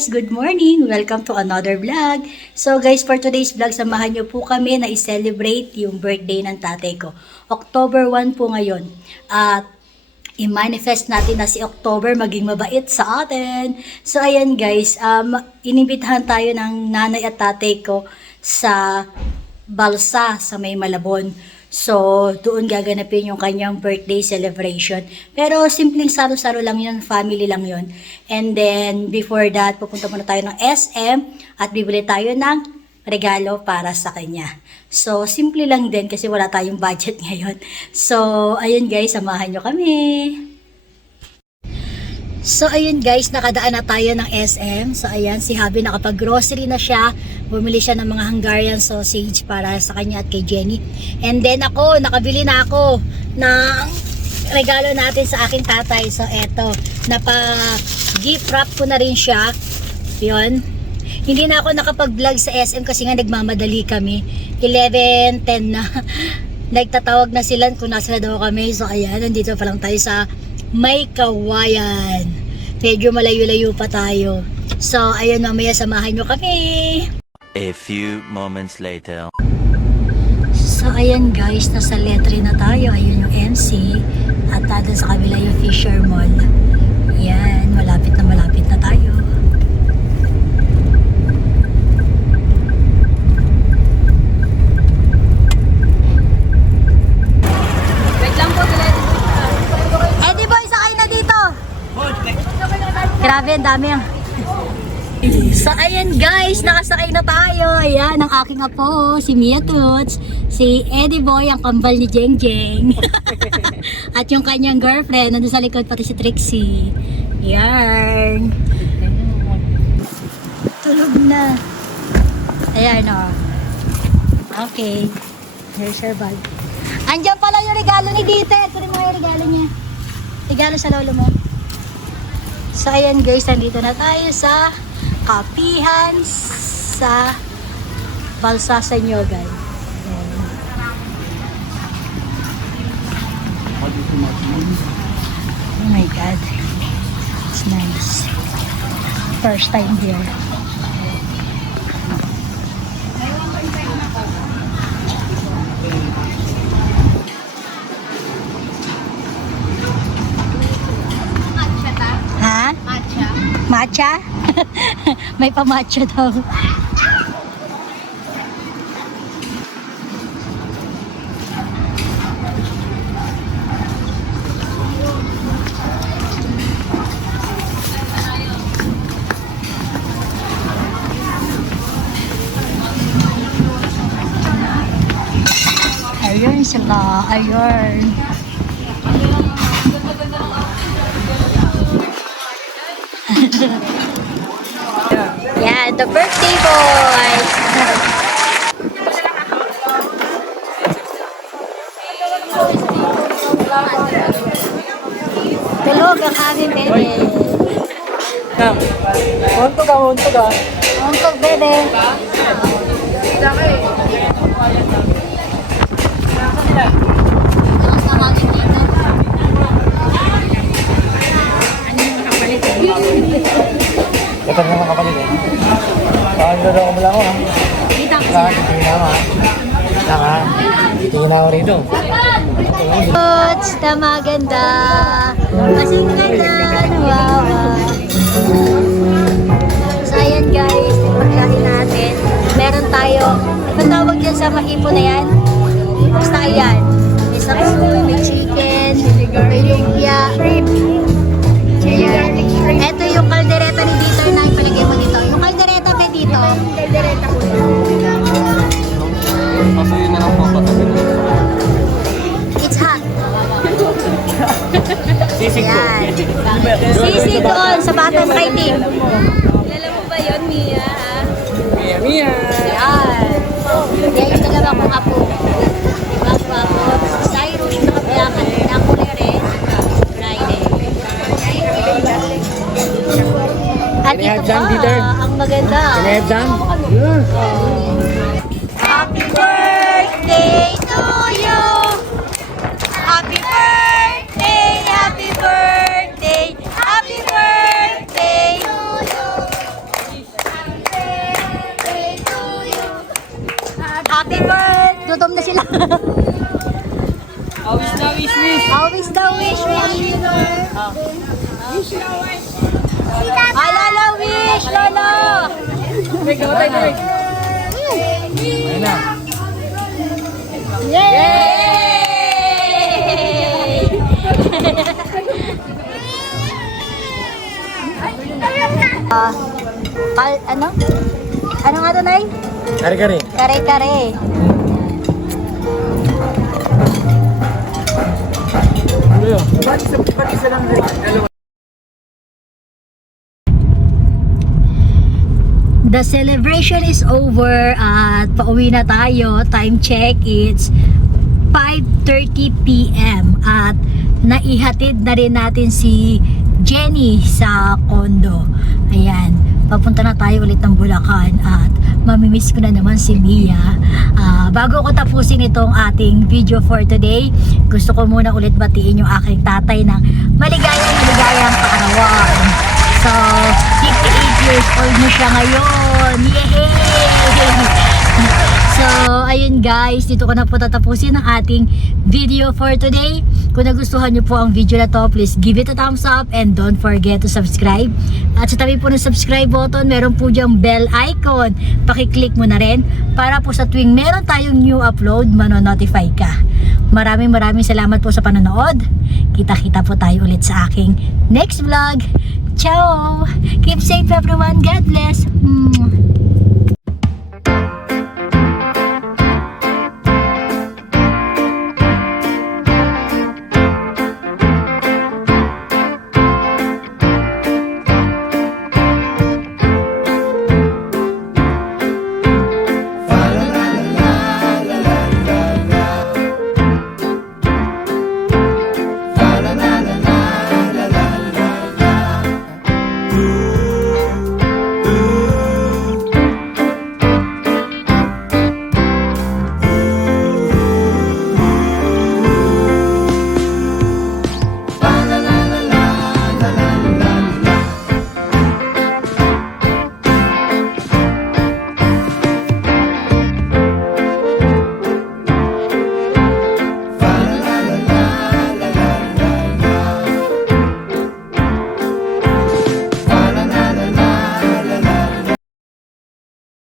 guys! Good morning! Welcome to another vlog. So guys, for today's vlog, samahan niyo po kami na i-celebrate yung birthday ng tatay ko. October 1 po ngayon. At i-manifest natin na si October maging mabait sa atin. So ayan guys, inimbitahan tayo ng nanay at tatay ko sa Balsa sa May Malabon. So, doon gaganapin yung kanyang birthday celebration. Pero, simpleng saro-saro lang yun, family lang yun. And then, before that, pupunta muna tayo ng SM at bibili tayo ng regalo para sa kanya. So, simple lang din kasi wala tayong budget ngayon. So, ayun guys, samahan nyo kami. So, ayun guys, nakadaan na tayo ng SM. So, ayan, si Habi nakapag-grocery na siya. Bumili siya ng mga Hungarian sausage para sa kanya at kay Jenny. And then ako, nakabili na ako ng regalo natin sa aking tatay. So, eto, napa-gift wrap ko na rin siya. Yun. Hindi na ako nakapag-vlog sa SM kasi nga nagmamadali kami. 11:10 na. Nagtatawag na sila kung nasa na daw kami. So, ayan, nandito pa lang tayo sa May Kawayan. Medyo malayo-layo pa tayo. So, ayun, mamaya samahan nyo kami. A few moments later. So, ayan guys, nasa Letre na tayo. Ayun yung MC. At doon sa kabila yung Fisher Mall. Yan, malapit na tayo. Wait lang po, Eddie boy, sakay na dito! Grabe, ang dami ah. So, ayan guys, nakasakay na tayo. Ayan, ang aking apo, si Mia Toots, si Eddie Boy, ang kambal ni Jeng Jeng. At yung kanyang girlfriend, nandun sa likod pati si Trixie. Ayan. Tulog na. Ayan o. Okay. Here's your bag. Andiyan pala yung regalo ni Dieter. Kunin mo yung regalo niya. Regalo sa lolo mo. So, ayan guys, nandito na tayo sa kapihan sa Balsa sa Nyogan. Oh my God. It's nice. First time here. Ha? matcha. Matcha? May pa-matcha daw. Ayun sila. Ayun. Yeah, the birthday boy. Tulog ang aming bebe. Unto ka. Untog bebe. Ito na mga kapalit eh. Ano daw ko mula ko ha? Kita ko Saan? sila. Titingin ako ha? Saan ha? Titingin ako rito. Coach na maganda. Kasing ganda. Nawawa. So ayan guys, pagkain natin. Meron tayo. Ano tawag dyan sa mahipo na yan? Basta ayan. May saksoy, may chicken, may lumpia. Ayan. Ito yung kaldereta ni Dieter na ipalagay mo dito. Yung kaldereta pa dito. Kaldereta po. Pasuyin na lang po patabi. It's hot. Sisig ko. Ayan. Sisig doon sa Batan Fighting. Kilala mo ba yun, Mia? Mia. Ayan. Yan yung dalawa kong apo. Apo. Cyrus na kabiyakan. Nakulere. Friday. At Can I have ito jam, Dieter? pa, ang maganda. Can I have jam? Happy birthday to you! Happy birthday! Happy birthday! Happy birthday! sila. Awis na, wish. Always the wish. Ah, Lolo, wish, Lolo. Ayun na. Ano? Ano nga to, Nay? Kari-kari. Kare-kare. Ano yun? The celebration is over at pauwi na tayo. Time check, it's 5:30 p.m. At naihatid na rin natin si Jenny sa condo. Ayan, papunta na tayo ulit ng Bulacan at mamimiss ko na naman si Mia. Bago ko tapusin itong ating video for today, gusto ko muna ulit batiin yung aking tatay ng maligayang kaarawan. So, 58 years old na siya ngayon. Yay! So, ayun guys, dito ko na po tatapusin ang ating video for today. Kung nagustuhan nyo po ang video na to, please give it a thumbs up and don't forget to subscribe. At sa tabi po ng subscribe button, meron po diyang bell icon. Pakiclick mo na rin para po sa tuwing meron tayong new upload, mano-notify ka. Maraming salamat po sa panonood. Kita-kita po tayo ulit sa aking next vlog. Ciao! Keep safe everyone. God bless.